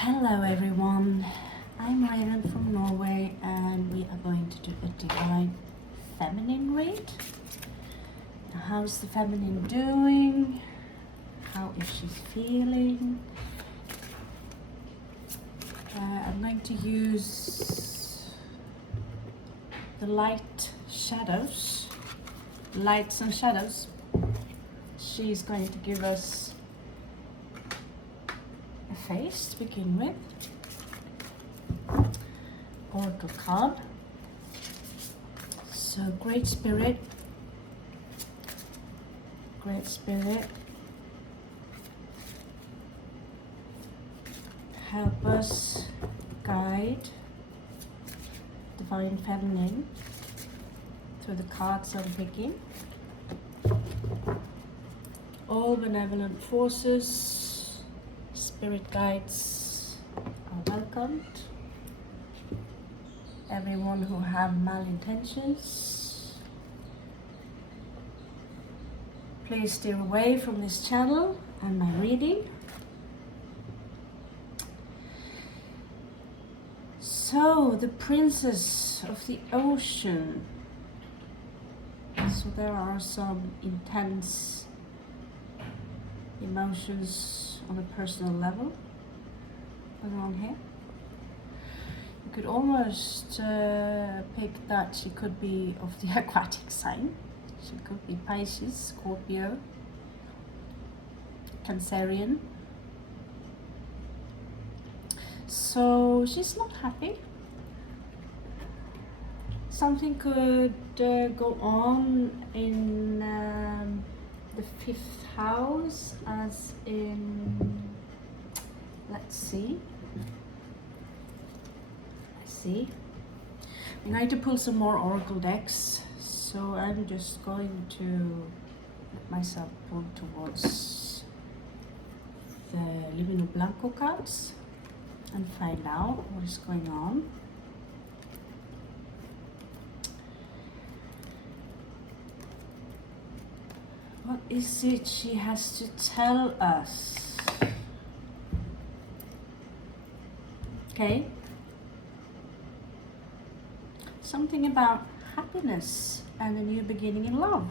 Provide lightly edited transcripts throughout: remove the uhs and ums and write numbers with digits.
Hello everyone, I'm Raven from Norway and we are going to do a divine feminine read. How's the feminine doing? How is she feeling? I'm going to use the lights and shadows. She's going to give us a face to begin with. Oracle card. So Great Spirit, help us guide Divine Feminine through the cards I'm picking. All benevolent forces, spirit guides are welcomed. Everyone who have malintentions, please steer away from this channel and my reading. So, the Princess of the Ocean. So there are some intense emotions on a personal level going on here. You could almost pick that she could be of the aquatic sign. She could be Pisces, Scorpio, Cancerian. So she's not happy. Something could go on in the 5th house, as in, let's see. I'm going to pull some more oracle decks, so I'm just going to let myself pull towards the Lumino Blanco cards and find out what is going on. What is it she has to tell us? Okay. Something about happiness and a new beginning in love.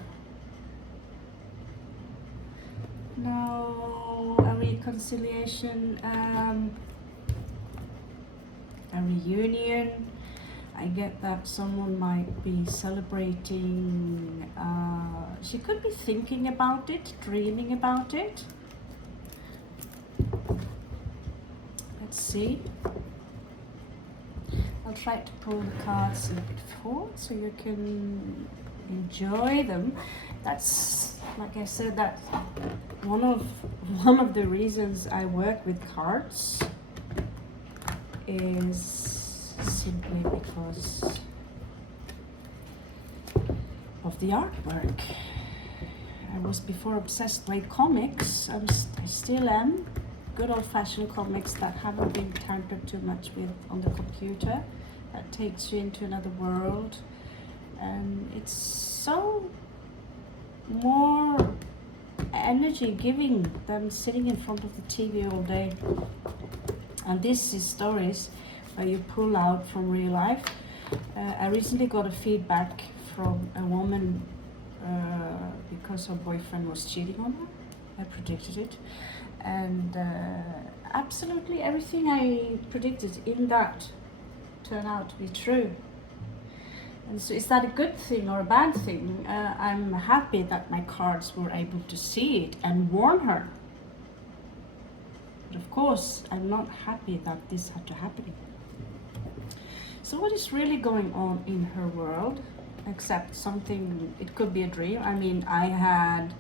No, a reconciliation, a reunion. I get that someone might be celebrating. She could be thinking about it, dreaming about it. Let's see. I'll try to pull the cards a bit forward so you can enjoy them. That's, like I said, that's one of the reasons I work with cards, is simply because of the artwork. I was before obsessed with comics. I still am. Good old-fashioned comics that haven't been tampered too much with on the computer. That takes you into another world, and it's so more energy giving than sitting in front of the TV all day. And this is stories where you pull out from real life. I recently got a feedback from a woman because her boyfriend was cheating on her. I predicted it, and absolutely everything I predicted in that turned out to be true. And so, is that a good thing or a bad thing? I'm happy that my cards were able to see it and warn her. But of course, I'm not happy that this had to happen. So what is really going on in her world? Except something, it could be a dream. I mean, I'm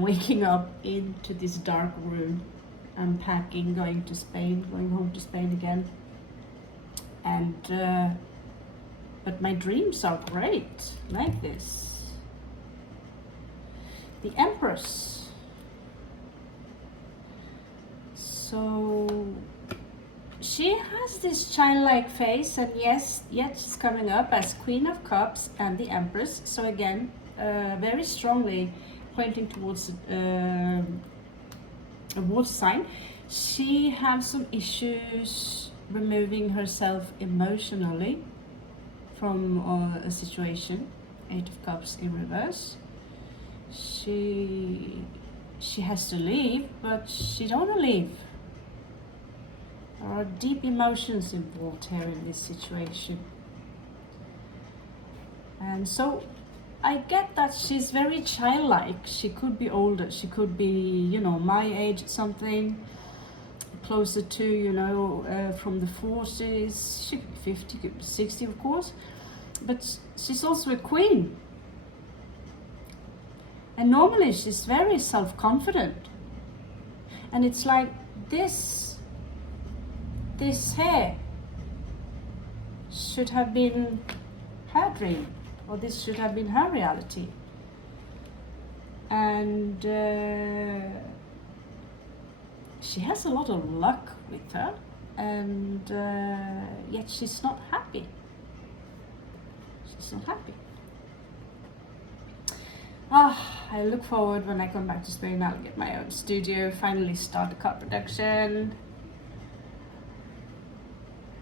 waking up into this dark room, unpacking, going home to Spain again. And but my dreams are great, like this. The Empress. So she has this childlike face, and yet she's coming up as Queen of Cups and the Empress. So again, very strongly pointing towards a water sign. She has some issues removing herself emotionally from a situation. Eight of Cups in reverse. She has to leave, but she don't want to leave. There are deep emotions involved here in this situation. And so I get that she's very childlike. She could be older. She could be, you know, my age or something, closer to, you know, from the 40s. She could be 50, could be 60, of course. But she's also a queen. And normally she's very self-confident. And it's like this hair should have been her dream, or this should have been her reality. And she has a lot of luck with her, and yet she's not happy. She's not happy. I look forward when I come back to Spain. I'll get my own studio, finally start the card production.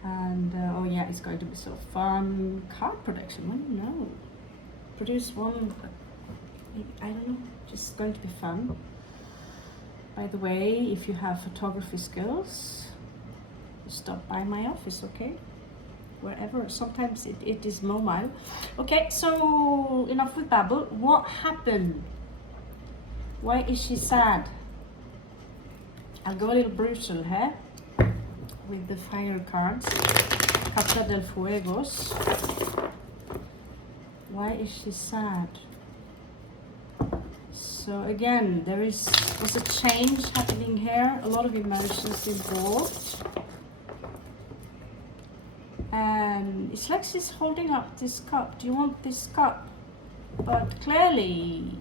And oh yeah, it's going to be so fun. Card production, I don't know. Produce one, I don't know, just going to be fun. By the way, if you have photography skills, stop by my office, okay? Wherever, sometimes it is mobile. Okay, so enough with babble. What happened? Why is she sad? I'll go a little brutal here with the fire cards. Carta del Fuegos. Why is she sad? So again, there was a change happening here, a lot of emotions involved. And it's like she's holding up this cup. Do you want this cup? But clearly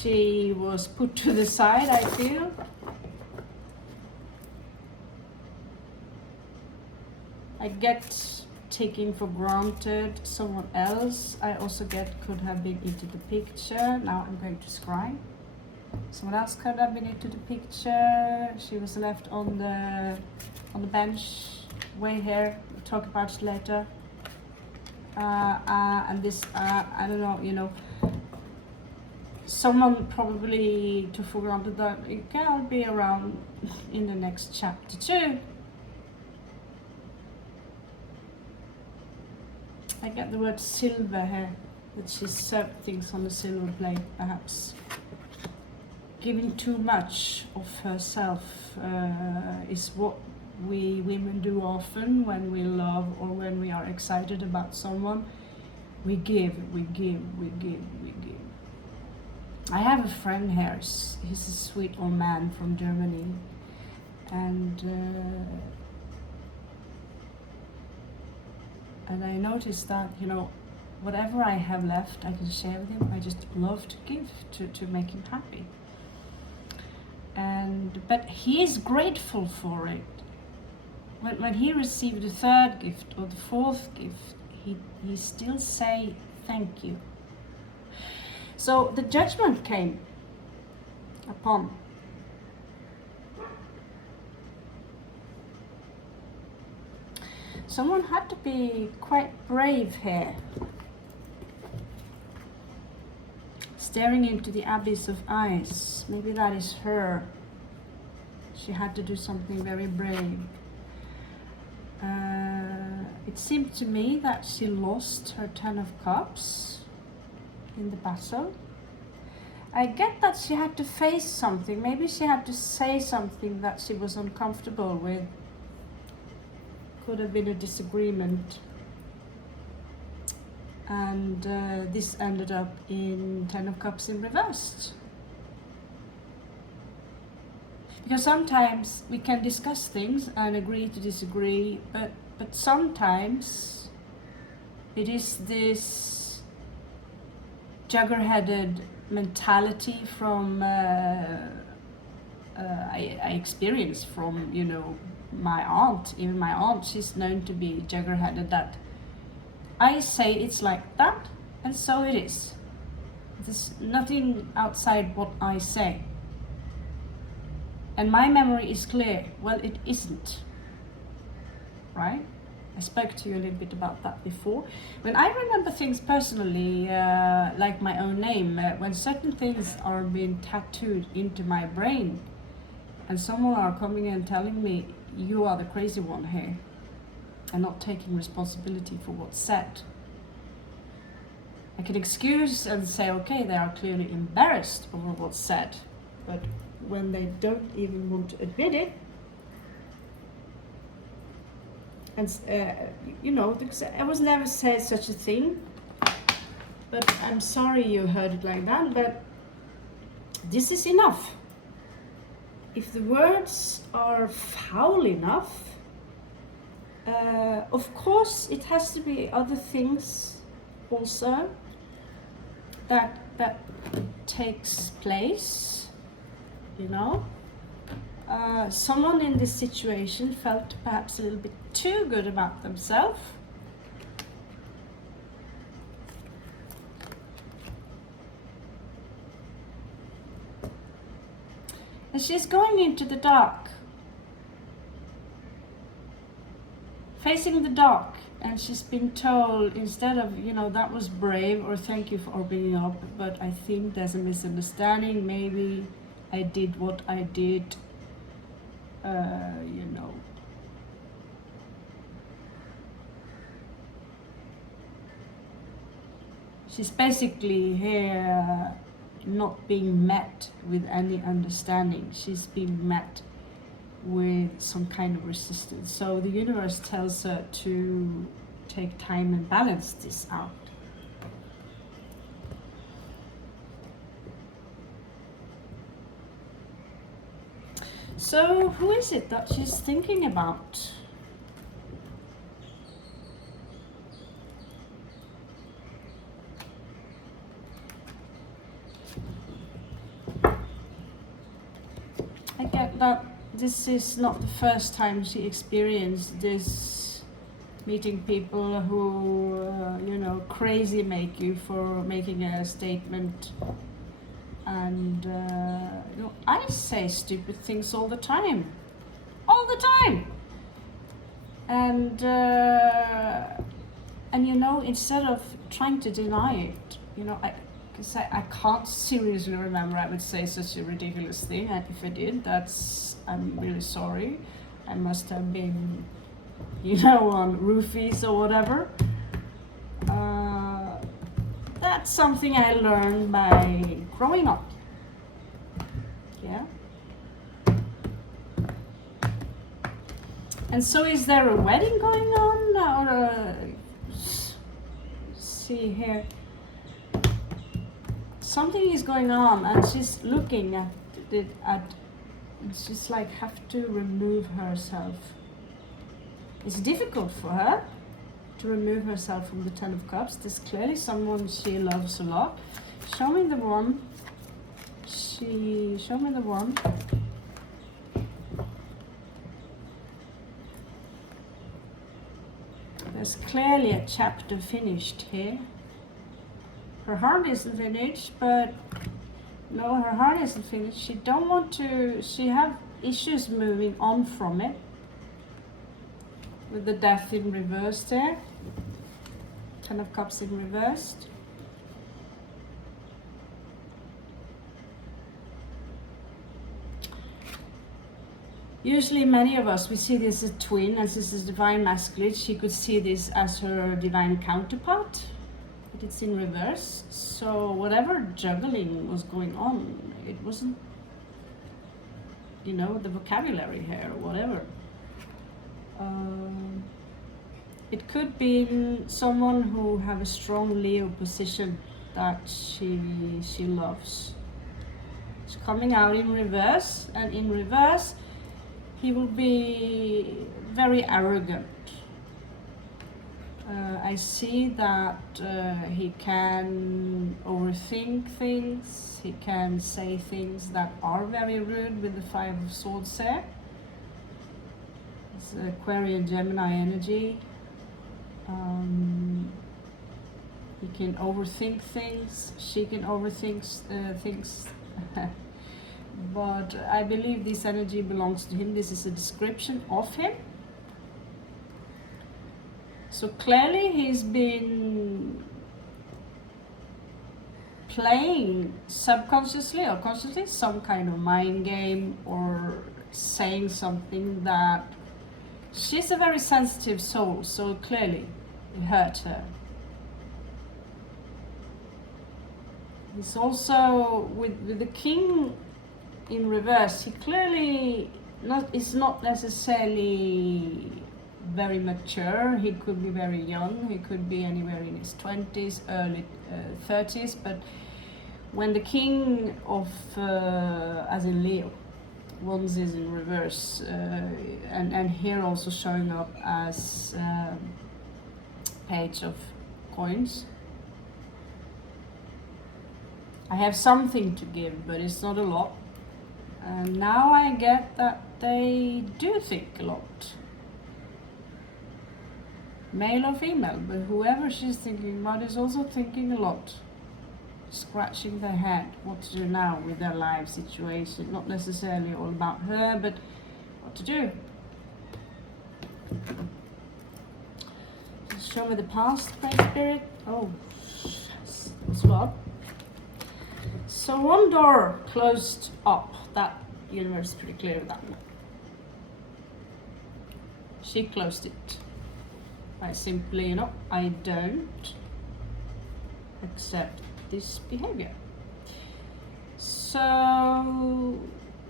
she was put to the side, I feel. I get taking for granted someone else. I also get could have been into the picture. Now I'm going to scry. Someone else could have been into the picture. She was left on the bench way here. We'll talk about it later. And this, I don't know, you know, someone probably took for granted that it can be around in the next chapter too. I get the word silver here, that she served things on a silver plate, perhaps. Giving too much of herself is what we women do often when we love or when we are excited about someone. We give, we give, we give, we give. I have a friend here, he's a sweet old man from Germany, and I noticed that, you know, whatever I have left, I can share with him. I just love to give, to make him happy. But he is grateful for it. When he received the third gift or the fourth gift, he still say thank you. So the judgment came upon. Someone had to be quite brave here. Staring into the abyss of ice. Maybe that is her. She had to do something very brave. It seemed to me that she lost her 10 of Cups in the battle. I get that she had to face something. Maybe she had to say something that she was uncomfortable with. Could have been a disagreement. And this ended up in 10 of Cups in reversed. Because sometimes we can discuss things and agree to disagree, but sometimes it is this jugger-headed mentality from I experienced from, you know, my aunt. Even my aunt, she's known to be jugger-headed, that I say it's like that, and so it is. There's nothing outside what I say. And my memory is clear. Well, it isn't. Right? I spoke to you a little bit about that before. When I remember things personally, like my own name, when certain things are being tattooed into my brain, and someone are coming and telling me, you are the crazy one here, and not taking responsibility for what's said, I can excuse and say, okay, they are clearly embarrassed over what's said, but when they don't even want to admit it, and because I was never said such a thing, but I'm sorry you heard it like that, but this is enough. If the words are foul enough, of course it has to be other things also that takes place, someone in this situation felt perhaps a little bit too good about themselves. And she's going into the dark, facing the dark, and she's been told, instead of, that was brave, or thank you for opening up, but I think there's a misunderstanding, maybe I did what I did, She's basically here not being met with any understanding. She's being met with some kind of resistance. So the universe tells her to take time and balance this out. So who is it that she's thinking about? I get that this is not the first time she experienced this, meeting people who, crazy make you for making a statement. And, I say stupid things all the time. All the time! And instead of trying to deny it, because I can't seriously remember I would say such a ridiculous thing, and if I did, I'm really sorry. I must have been, on roofies or whatever. That's something I learned by growing up. Yeah. And so is there a wedding going on? Or see here. Something is going on, and she's looking at it, she's like have to remove herself. It's difficult for her to remove herself from the Ten of Cups. There's clearly someone she loves a lot. Show me the one. Show me the one. There's clearly a chapter finished here. Her heart isn't finished, but no, her heart isn't finished. She don't want to, she have issues moving on from it. With the Death in reverse there. Ten of Cups in reversed. Usually many of us, we see this as a twin, as this is divine masculine. She could see this as her divine counterpart, but it's in reverse. So whatever juggling was going on, it wasn't, the vocabulary here or whatever. It could be someone who have a strong Leo position that she loves. It's coming out in reverse, and in reverse he will be very arrogant. I see that he can overthink things, he can say things that are very rude with the Five of Swords there. It's Aquarian Gemini energy. He can overthink things. She can overthink things. But I believe this energy belongs to him. This is a description of him. So clearly he's been playing subconsciously or consciously some kind of mind game, or saying something that she's a very sensitive soul, so clearly it hurt her. It's also with the king in reverse, he clearly is not necessarily very mature. He could be very young, he could be anywhere in his 20s, early 30s, but when the king of, as in Leo, Wands is in reverse, and here also showing up as Page of Coins. I have something to give, but it's not a lot. And now I get that they do think a lot. Male or female, but whoever she's thinking about is also thinking a lot. Scratching their head, what to do now with their life situation. Not necessarily all about her, but what to do. Just show me the past, Great Spirit. Oh, that's what. So one door closed up. That universe is pretty clear with that one. She closed it. I simply, I don't accept this behavior. So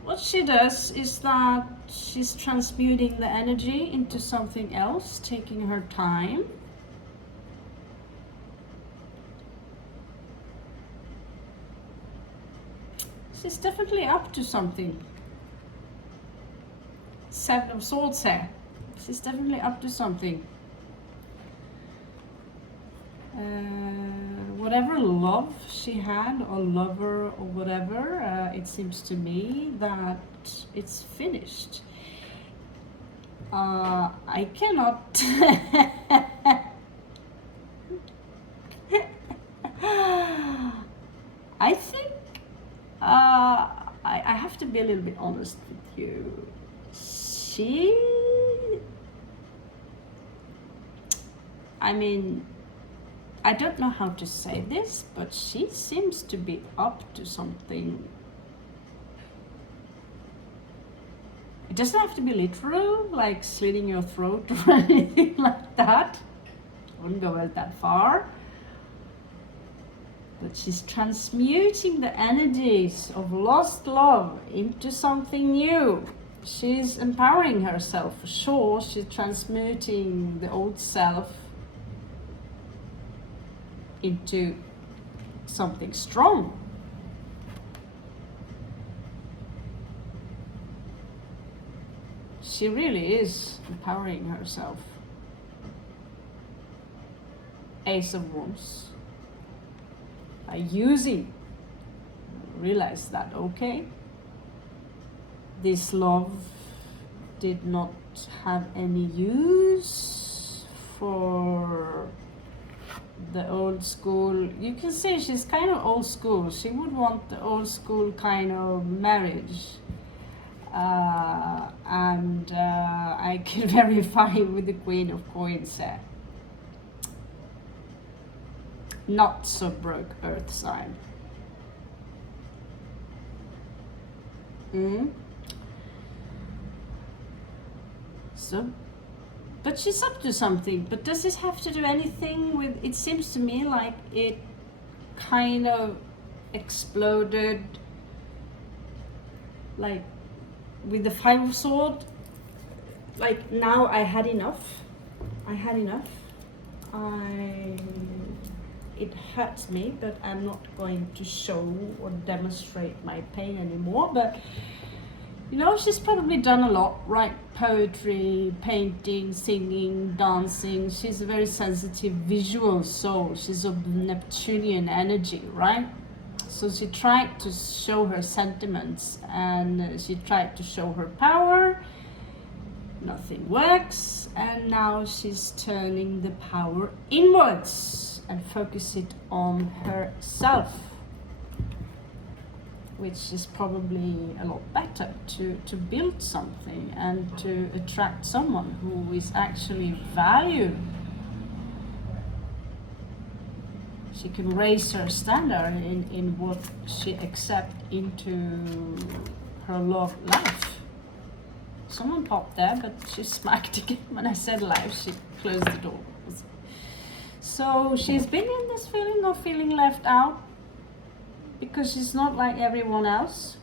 what she does is that she's transmuting the energy into something else, taking her time. She's definitely up to something. Seven of Swords here. She's definitely up to something. Whatever love she had, or lover, or whatever, it seems to me that it's finished. I cannot I think I have to be a little bit honest with you. I don't know how to say this, but she seems to be up to something. It doesn't have to be literal, like slitting your throat or anything like that. I wouldn't go that far. But she's transmuting the energies of lost love into something new. She's empowering herself for sure. She's transmuting the old self into something strong. She really is empowering herself. Ace of Wands. By using, realize that, okay, this love did not have any use for the old school. You can see she's kind of old school. She would want the old school kind of marriage. And I can verify with the Queen of Coins here. Not so broke earth sign. So, but she's up to something. But does this have to do anything with, it seems to me like it kind of exploded, like with the Five of Swords. Like, now I had enough. It hurts me, but I'm not going to show or demonstrate my pain anymore. But she's probably done a lot, right? Poetry, painting, singing, dancing. She's a very sensitive visual soul. She's of Neptunian energy, right? So she tried to show her sentiments, and she tried to show her power. nothing works, and now she's turning the power inwards and focus it on herself, which is probably a lot better to build something and to attract someone who is actually valued. She can raise her standard in what she accepts into her love life. Someone popped there, but she smacked again when I said life. She closed the door. So she's been in this feeling of feeling left out because she's not like everyone else.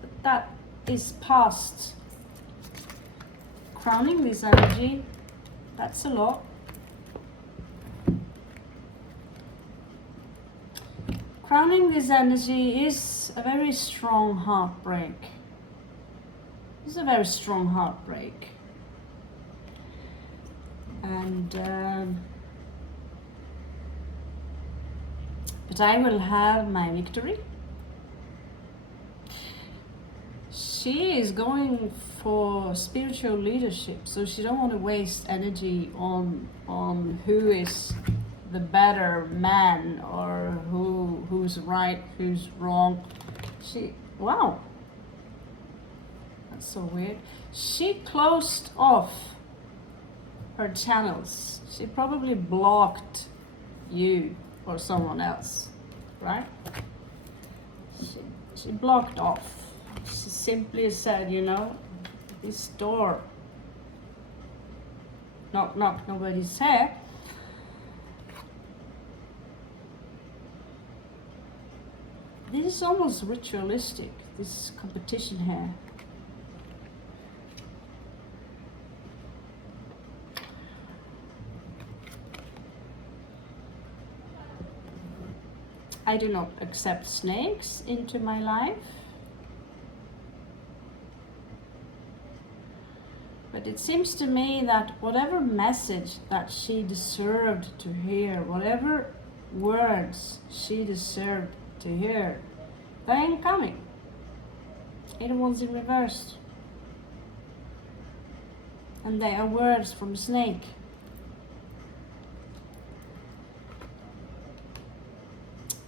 But that is past. Crowning this energy, that's a lot. Crowning this energy is a very strong heartbreak. It's a very strong heartbreak. And but I will have my victory. She is going for spiritual leadership, so she don't want to waste energy on who is the better man or who's right, who's wrong. Wow, that's so weird. She closed off her channels. She probably blocked you or someone else, right? She blocked off. She simply said, you know, this door, knock knock, nobody's here. This is almost ritualistic, this competition here. I do not accept snakes into my life. But it seems to me that whatever message that she deserved to hear, whatever words she deserved to hear, they ain't coming. It was in reverse. And they are words from a snake.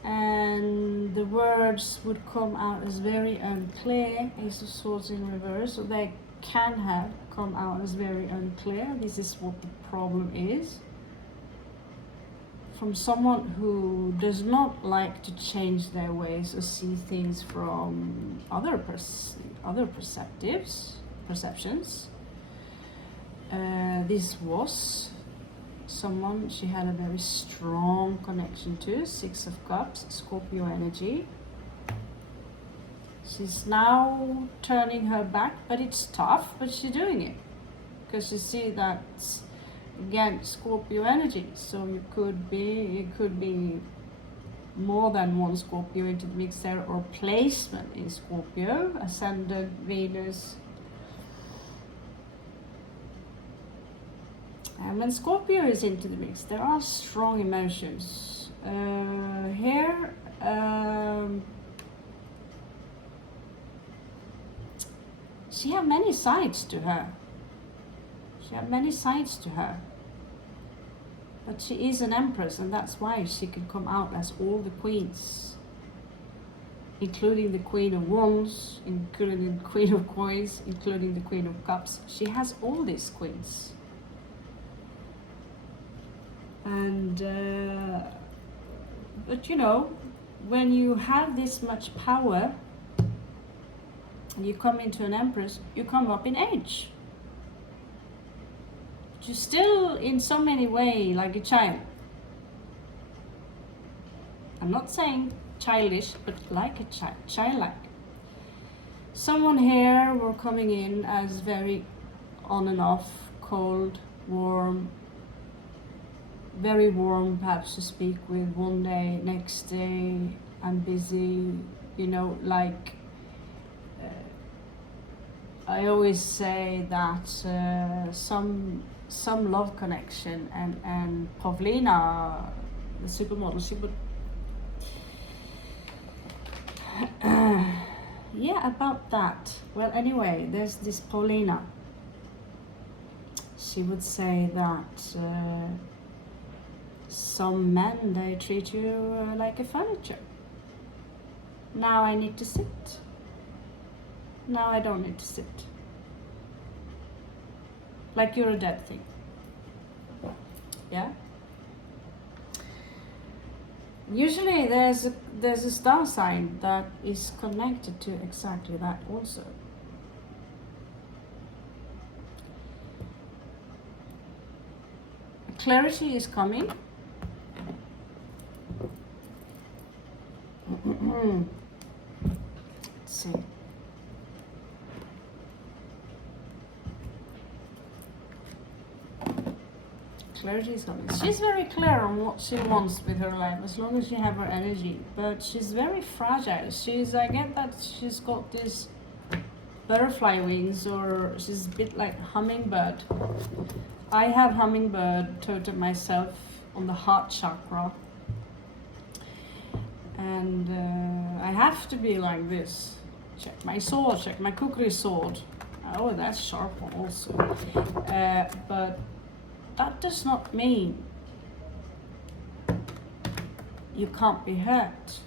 And the words would come out as very unclear, Ace of Swords in reverse, so they can have come out as very unclear. This is what the problem is. From someone who does not like to change their ways or see things from other perceptions. This was someone she had a very strong connection to. 6 of Cups, Scorpio energy. She's now turning her back, but it's tough, but she's doing it. Because you see that, again, Scorpio energy. So it could be more than one Scorpio into the mix there, or placement in Scorpio, Ascendant, Venus. And when Scorpio is into the mix, there are strong emotions. Here, she has many sides to her. But she is an empress, and that's why she can come out as all the queens, including the Queen of Wands, including the Queen of Coins, including the Queen of Cups. She has all these queens. And but you know, when you have this much power and you come into an empress, you come up in age. But you're still in so many ways like a child. I'm not saying childish, but like a child, childlike. Someone here were coming in as very on and off, cold, warm, very warm, perhaps to speak with one day, next day I'm busy, you know, like I always say that some love connection, and Pavlina, the supermodel, she would yeah, about that. Well, anyway, there's this Paulina. She would say that some men, they treat you like a furniture. Now I need to sit. Now I don't need to sit. Like you're a dead thing. Yeah? Usually there's a star sign that is connected to exactly that also. Clarity is coming. Let's see. Clarity is coming. She's very clear on what she wants with her life, as long as she have her energy. But she's very fragile. I get that she's got these butterfly wings, or she's a bit like hummingbird. I have hummingbird totem myself on the heart chakra. And I have to be like this. Check my sword, check my kukri sword. Oh, that's sharp one also. But that does not mean you can't be hurt.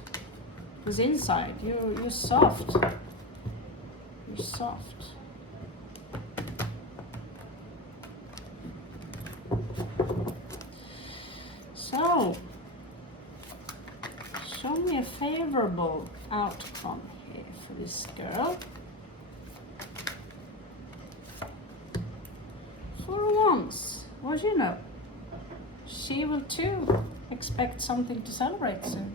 Because inside you're soft. You're soft. So, show me a favorable outcome here for this girl. For once, well, you know, she will too expect something to celebrate soon.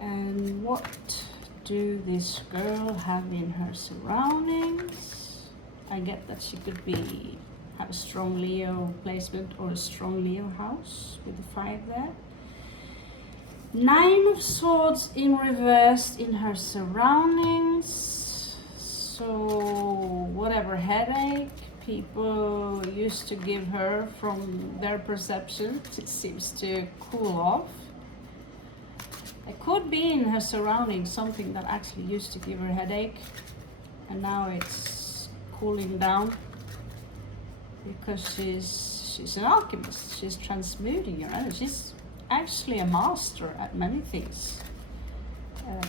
And what do this girl have in her surroundings? I get that she could have a strong Leo placement or a strong Leo house with the 5 there. 9 of Swords in reverse in her surroundings. So whatever headache people used to give her from their perception, it seems to cool off. It could be in her surroundings something that actually used to give her a headache, and now it's cooling down because she's an alchemist. She's transmuting her energy. She's actually a master at many things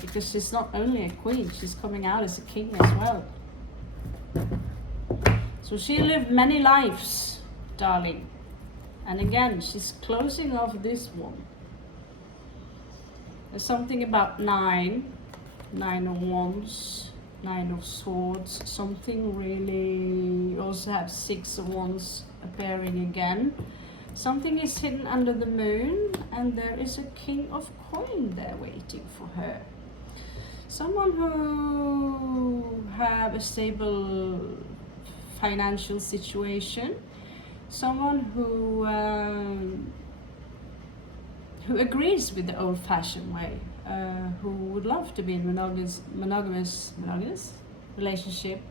because she's not only a queen, she's coming out as a king as well. So she lived many lives, darling. And again, she's closing off this one. There's something about 9 of Wands, 9 of Swords, something really. You also have 6 of Wands appearing again. Something is hidden under the moon, and there is a King of Coin there waiting for her. Someone who have a stable financial situation, someone who agrees with the old-fashioned way, who would love to be in monogamous relationship,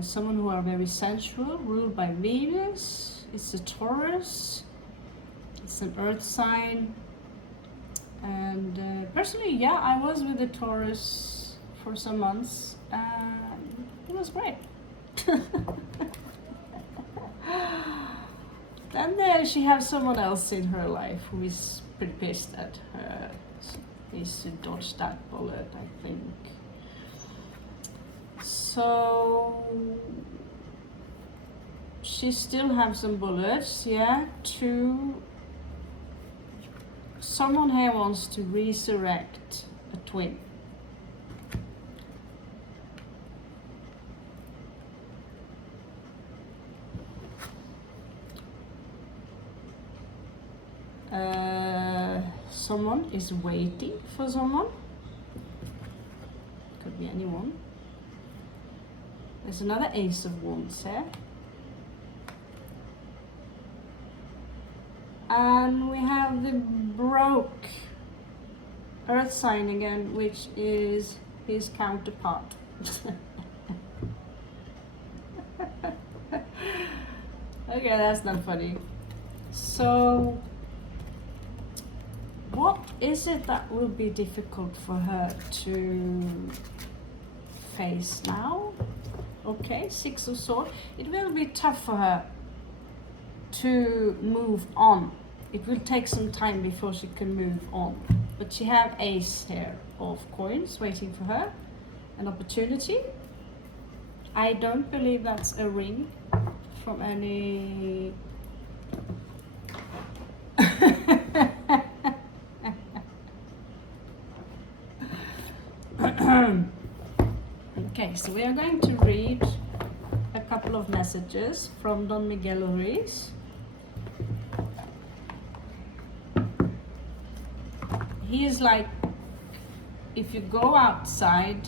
someone who are very sensual, ruled by Venus. It's a Taurus, it's an earth sign, and personally, yeah, I was with the Taurus for some months, and it was great. Then she has someone else in her life who is pretty pissed at her. She needs to dodge that bullet, I think. So she still has some bullets, yeah. Someone here wants to resurrect a twin. Someone is waiting for someone. Could be anyone. There's another Ace of Wands here. And we have the broke earth sign again, which is his counterpart. Okay, that's not funny. So what is it that will be difficult for her to face now? Okay, Six of Swords. It will be tough for her to move on. It will take some time before she can move on. But she have Ace here of Coins waiting for her. An opportunity. I don't believe that's a ring from any... Okay, so we are going to read a couple of messages from Don Miguel Ruiz. He is like, if you go outside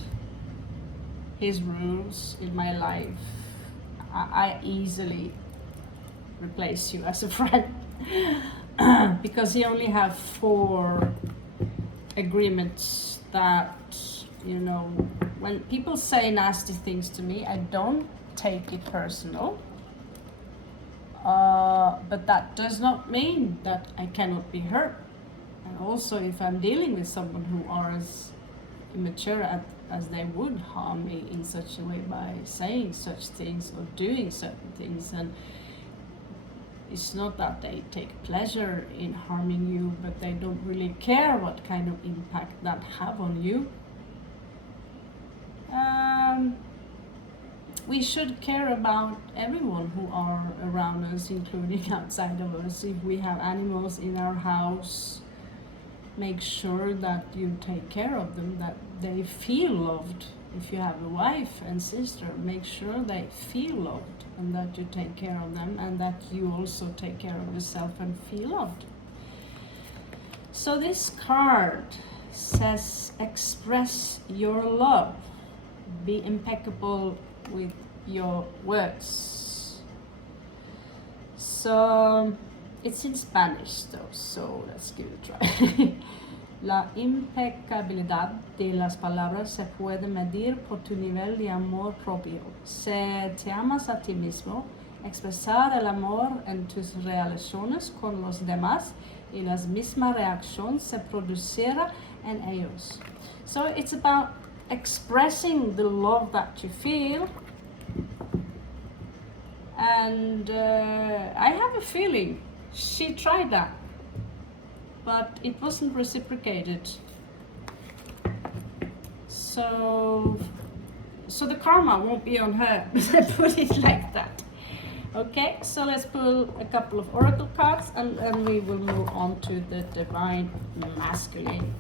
his rules in my life, I easily replace you as a friend. Because he only have 4 agreements that, you know, when people say nasty things to me, I don't take it personal. But that does not mean that I cannot be hurt. And also, if I'm dealing with someone who are as immature as they would harm me in such a way by saying such things or doing certain things, and it's not that they take pleasure in harming you, but they don't really care what kind of impact that have on you. We should care about everyone who are around us, including outside of us. If we have animals in our house, make sure that you take care of them, that they feel loved. If you have a wife and sister, make sure they feel loved and that you take care of them, and that you also take care of yourself and feel loved. So this card says, express your love. Be impeccable with your words. So it's in Spanish though, so let's give it a try. La impecabilidad de las palabras se puede medir por tu nivel de amor propio. Si te amas a ti mismo, expresar el amor en tus relaciones con los demás y la misma reacción se producirá en ellos. So it's about expressing the love that you feel. And I have a feeling she tried that, but it wasn't reciprocated. So the karma won't be on her. I put it like that. Okay, so let's pull a couple of oracle cards, and we will move on to the divine masculine.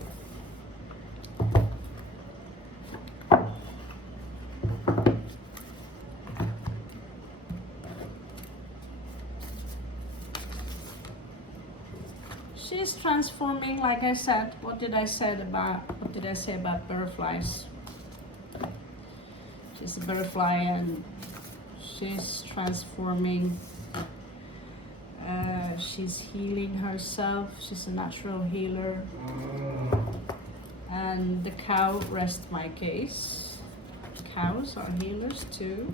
She's transforming, like I said. What did I say about butterflies? She's a butterfly and she's transforming. She's healing herself. She's a natural healer. And the cow rests my case. Cows are healers too.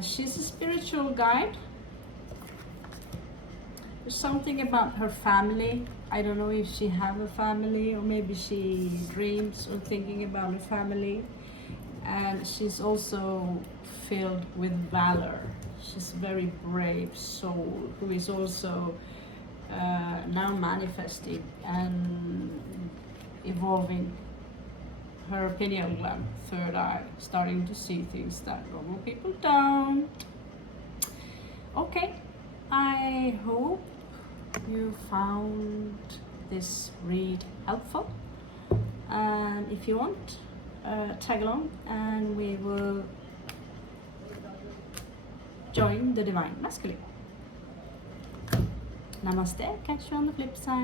She's a spiritual guide. There's something about her family. I don't know if she have a family, or maybe she dreams or thinking about a family. And she's also filled with valor. She's a very brave soul who is also now manifesting and evolving her pineal gland, third eye, starting to see things that normal people don't. Okay, I hope you found this read helpful, and if you want, tag along and we will join the divine masculine. Namaste, catch you on the flip side.